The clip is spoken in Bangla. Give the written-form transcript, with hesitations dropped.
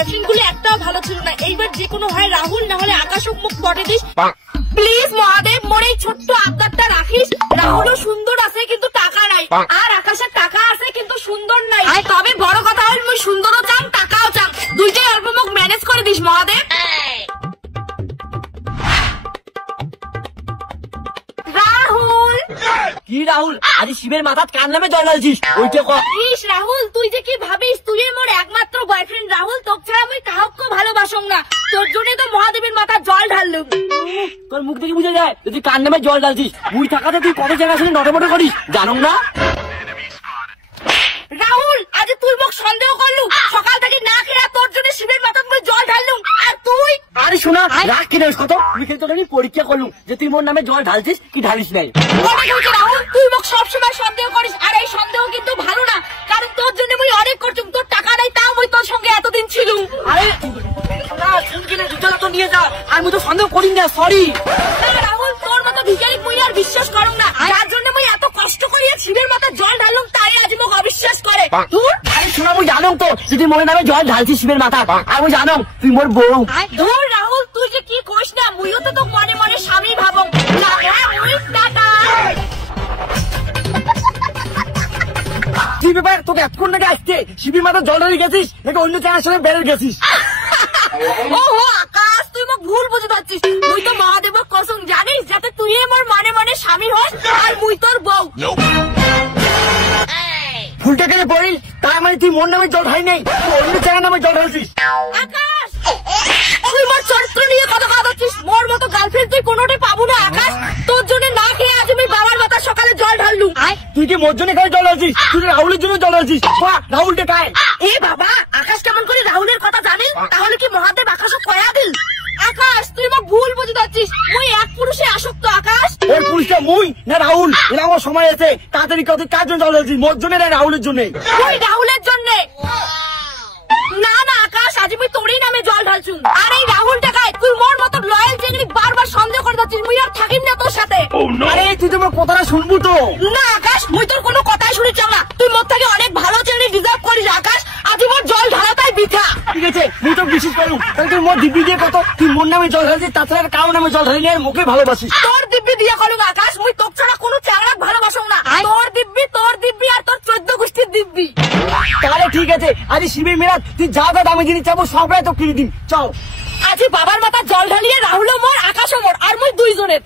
বয়ফ্রেন্ড গুলো একটাও ভালো ছিল না। এইবার যে কোনো হয় রাহুল, না হলে আকাশক মুখ পটে দিস প্লিজ। মহাদেব, মোর এই ছোট্ট আবদারটা রাখিস। রাহুলও সুন্দর আছে কিন্তু টাকা নাই, আর আকাশের টাকা আছে কিন্তু সুন্দর নাই। তবে বড় কথা হল মুই সুন্দরও চান টাকাও চান, দুইটাই অল্প মুখ ম্যানেজ করে দিস মহাদেব। রাহুল, কি রাহুল, আজ শিবের মাথাত কার নামে জল ঢালছিস? ওইটা কর। ইস রাহুল, তুই যে কি ভাবিস, তুই মোর একমাত্র বয়ফ্রেন্ড রাহুল, তোর ছাড়া আমি কাউকে ভালোবাসং না। তোর জন্যই তো মহাদেবের মাথায় জল ঢাললুম। তোর মুখ থেকে বুঝে যায় তুই কার নামে জল ঢালছিস। মুই থাকাতে তুই কত জায়গার সাথে নটমটো করিস জানো না? রাহুল, আজ তুই মোক সন্দেহ করলু, সকাল থেকে না খেয়ে তোর জন্য শিবের মাথায় মুই জল ঢাললুম, আর তুই? আরে শোনা, রাগ কিনে কত তুই খেলে তোকে আমি পরীক্ষা করলুম যে তুই মোর নামে জল ঢালছিস কি ঢালিস নাই। অনেক হয়েছে রাহুল, তুই মোক সবসময় সন্দেহ করিস, আর এই সন্দেহ কিন্তু ভালো না, কারণ তোর জন্য মুই অনেক করছুম। তোর টাকা নাই তাও মুই তোর সঙ্গে এতদিন ছিলুম। আরে না, শুনকিলে জুতোটা তো নিয়ে যা, আমি তো সন্দেহ করি না, সরি। না রাহুল, তোর মতো ভিখারি মুই আর বিশ্বাস করুম না, যার জন্য মুই এত কষ্ট করি শিবের মাথায় জল ঢাললুম, তাই আজ মোক অবিশ্বাস করে। তোর আরে শোনা, মুই জানো তো যে তুই মোর নামে জল ঢালছিস শিবের মাথা, আর মুই জানো তুই মোর বউ। ধুর রাহুল, তুই যে কি কইস না, মুইও তো তো মনে মনে স্বামী ভাবং। কি ব্যাপার, তোকে এতক্ষণ নাকি আসতে শিবের মাথা জল ঢালি গেছিস নাকি অন্য চ্যানেলের সঙ্গে বেড়ে গেছিস? ওহো আকাশ, তুই মোক ভুল বুঝে পাচ্ছিস। মুই তো মহাদেবক কসম জানিস, যাতে তুই আমার মনে মনে স্বামী হস আর মুই তোর বউ। ভুলটা কেন পড়িল? তার মানে তুই মোর নামে জল ঢালি নাই, তুই অন্য চ্যানেল নামে জল ঢালছিস। আকাশ, তুই মোর চরিত্র নিয়ে কথা বলছিস। মোর মতো গার্লফ্রেন্ড তুই কোনোটাই পাবো না আকাশ। তোর জন্য না খেয়ে আজ আমি বাবার মাথা সকালে জল ঢাললুম। তুই কি মোর জন্য খালি জল ঢালছিস? তুই রাহুলের জন্য জল ঢালছিস। বাহ, রাহুলটা কায়? এ বাবা, আকাশ কেমন করে রাহুলের কথা জানিস? তাহলে কি মহাদেব আকাশও কয়া দিল? আকাশ, তুই মোক ভুল বুঝে যাচ্ছিস। মুই এক পুরুষে আসক্ত আকাশ। ওই পুরুষটা মুই না রাহুল? এরা আমার সময় আছে, তাড়াতাড়ি কত কার জন্য জল ঢালছিস? মোর জন্য না রাহুলের জন্য? তুই রাহুলের জন্যে। না না আকাশ, আজ আমি তোরই নামে জল ঢালছুম। আর এই রাহুলটা কায়? তুই মোর মতো লয়াল চেংড়ি বারবার সন্দেহ করে যাচ্ছিস। মুই আর থাকিম না তোর সাথে। আরে তুই তো আমার কথাটা শুনবো তো? না আকাশ, মুই তোর কোনো কথাই শুনিছ না। তুই মোর থেকে অনেক ভালো চেংড়ি ডিজার্ভ করিস আকাশ। আজ মোর জল ঢালাটাই বৃথা। ঠিক আছে, মুই তো বিশ্বাস করুম, তাহলে তুই মোর দিব্যি দিয়ে কত তুই মোর নামে জল ঢালছিস, তাছাড়া কারো নামে জল ঢালি আর মুখে ভালোবাসিস। তোর দিব্যি দিয়ে করুম আকাশ, মুই তোর ছাড়া কোনো চ্যাংড়া ভালোবাসুম না। তোর দিব্যি আর তোর 14 গোষ্ঠীর দিব্যি। তাহলে ঠিক আছে, আজ শিবের মেরাত, তুই যা যা দামি জিনিস চাবো সবটাই তো কিনে দিন, চল। আজ বাবার মাথা জল ঢালিয়ে রাহুলও মোর, আকাশও মোর, আর মুই দুইজনের।